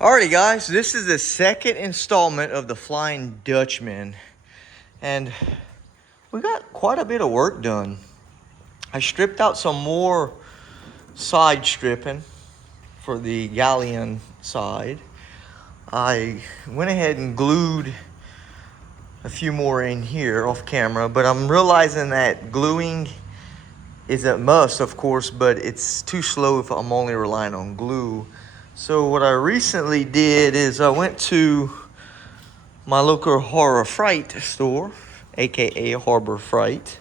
Alrighty guys, this is the second installment of the Flying Dutchman, and we got quite a bit of work done. I stripped out some more side stripping for the galleon side. I went ahead and glued a few more in here off camera, but I'm realizing that gluing is a must, of course, but it's too slow if I'm only relying on glue. So what I recently did is I went to my local Harbor Freight store, aka Harbor Freight.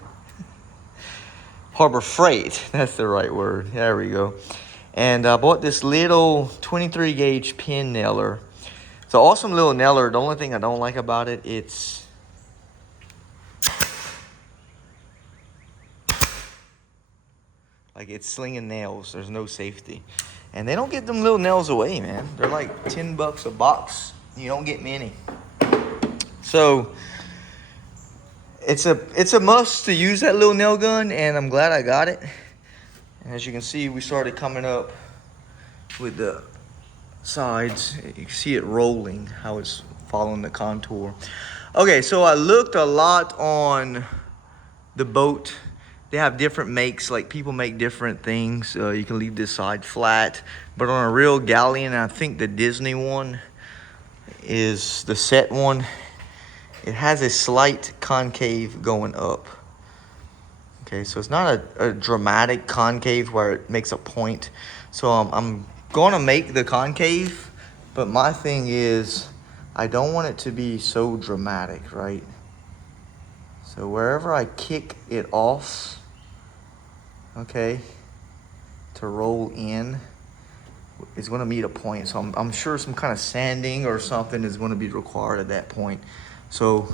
Harbor Freight, that's the right word. There we go. And I bought this little 23 gauge pin nailer. It's an awesome little nailer. The only thing I don't like about it, it's like it's slinging nails. There's no safety. And they don't get them little nails away, man. They're like 10 bucks a box. You don't get many. So it's a must to use that little nail gun, and I'm glad I got it. And as you can see, we started coming up with the sides. You can see it rolling, how it's following the contour. Okay, so I looked a lot on the boat. They have different makes, like people make different things. You can leave this side flat, but on a real galleon, I think the Disney one is the set one. It has a slight concave going up. Okay, so it's not a dramatic concave where it makes a point. So I'm gonna make the concave, but my thing is I don't want it to be so dramatic, right? So wherever I kick it off, okay, to roll in, it's gonna meet a point. So I'm sure some kind of sanding or something is gonna be required at that point. So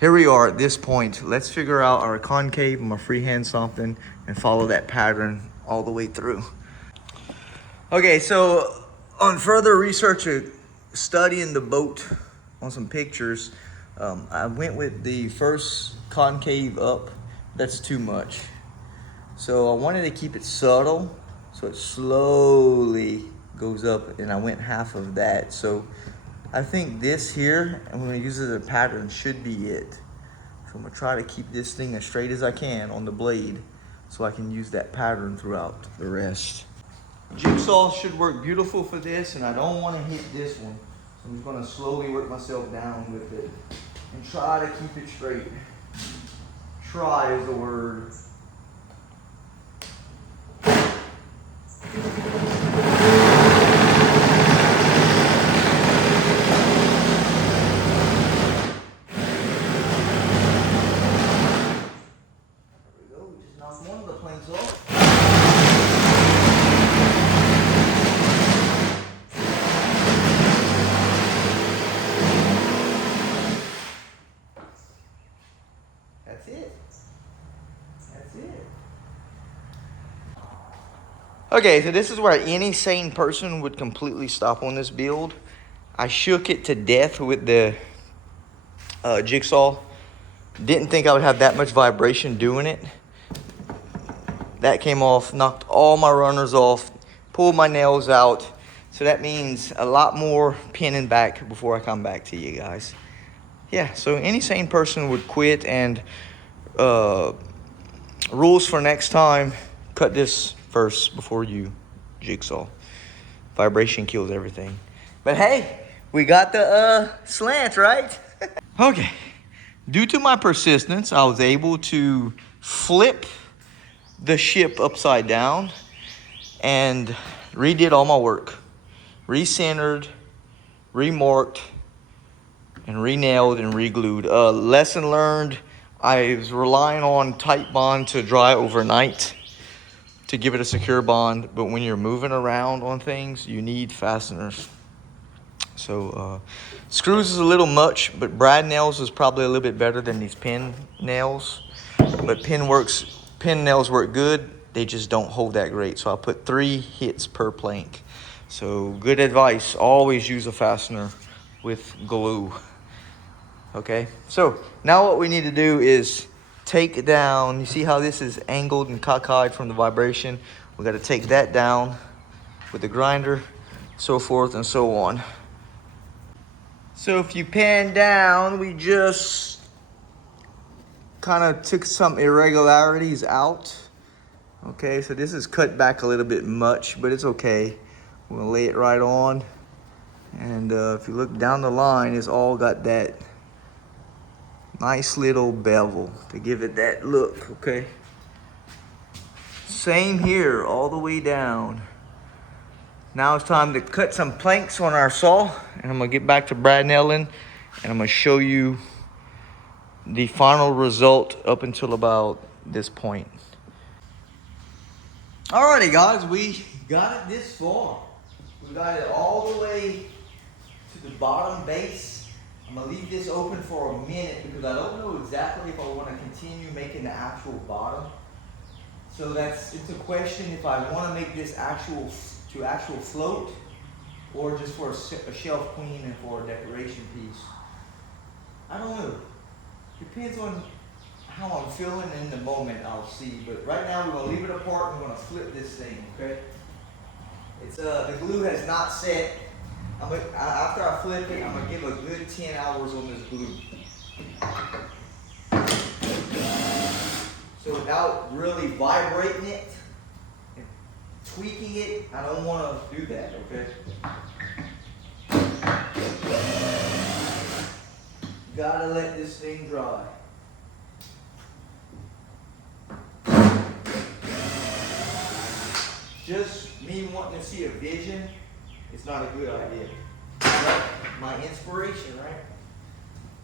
here we are at this point. Let's figure out our concave. I'm gonna freehand something and follow that pattern all the way through. Okay, so on further research, studying the boat on some pictures, I went with the first concave up. That's too much. So I wanted to keep it subtle, so it slowly goes up, and I went half of that. So I think this here, I'm gonna use it as a pattern, should be it. So I'm gonna try to keep this thing as straight as I can on the blade so I can use that pattern throughout the rest. Jigsaw should work beautiful for this, and I don't wanna hit this one. So I'm just gonna slowly work myself down with it and try to keep it straight. Try is the word. One of the planks off. That's it. That's it. Okay, so this is where any sane person would completely stop on this build. I shook it to death with the jigsaw. Didn't think I would have that much vibration doing it. That came off, knocked all my runners off, pulled my nails out. So that means a lot more pinning back before I come back to you guys. Yeah, so any sane person would quit, and rules for next time, cut this first before you jigsaw. Vibration kills everything. But hey, we got the slant, right? Okay, due to my persistence, I was able to flip the ship upside down and redid all my work. Recentered, remarked, and re-nailed and re-glued. Lesson learned, I was relying on tight bond to dry overnight to give it a secure bond, but when you're moving around on things, you need fasteners. So screws is a little much, but brad nails is probably a little bit better than these pin nails. But pin nails work good, they just don't hold that great. So I put 3 hits per plank. So good advice, always use a fastener with glue. Okay, so now what we need to do is take down, you see how this is angled and cockeyed from the vibration? We got to take that down with the grinder, so forth and so on. So if you pan down, we just kind of took some irregularities out. Okay, so this is cut back a little bit much, but it's okay. We're gonna lay it right on. And if you look down the line, it's all got that nice little bevel to give it that look, okay? Same here, all the way down. Now it's time to cut some planks on our saw, and I'm gonna get back to Brad and Ellen, and I'm gonna show you the final result up until about this point. Alrighty guys, we got it this far. We got it all the way to the bottom base. I'm gonna leave this open for a minute because I don't know exactly if I want to continue making the actual bottom. So it's a question if I want to make this actual float, or just for a shelf queen and for a decoration piece. I don't know. Depends on how I'm feeling in the moment, I'll see. But right now we're gonna leave it apart and we're gonna flip this thing, okay? It's the glue has not set. After I flip it, I'm gonna give a good 10 hours on this glue. So without really vibrating it and tweaking it, I don't wanna do that, okay? Gotta let this thing dry. Just me wanting to see a vision, it's not a good idea. But my inspiration, right?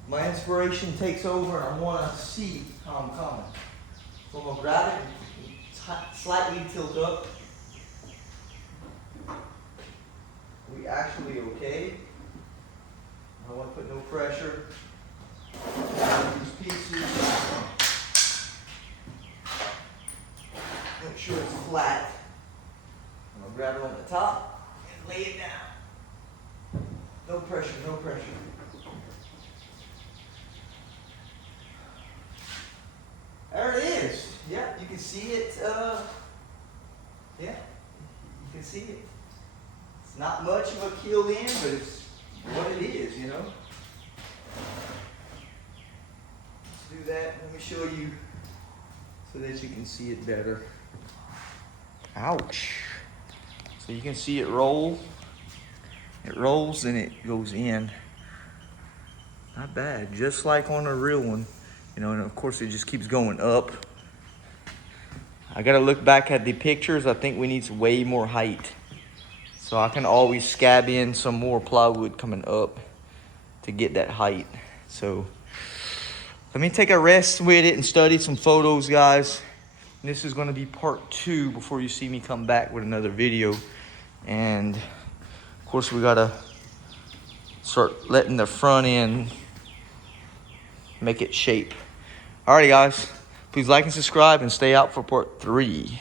My inspiration takes over and I want to see how I'm coming. So I'm going to grab it and slightly tilt up. We actually okay. I don't want to put no pressure. These pieces. Make sure it's flat. I'm gonna grab it on the top and lay it down. No pressure, no pressure. There it is. Yeah, you can see it. Yeah, you can see it. It's not much of a kill in, but it's what it is, you know. Let's do that. Let me show you so that you can see it better. Ouch. So you can see it roll. It rolls and it goes in. Not bad, just like on a real one. You know, and of course it just keeps going up. I gotta look back at the pictures. I think we need way more height. So I can always scab in some more plywood coming up to get that height. So let me take a rest with it and study some photos, guys. This is gonna be part 2 before you see me come back with another video. And of course we gotta start letting the front end make it shape. Alrighty guys, please like and subscribe and stay out for part 3.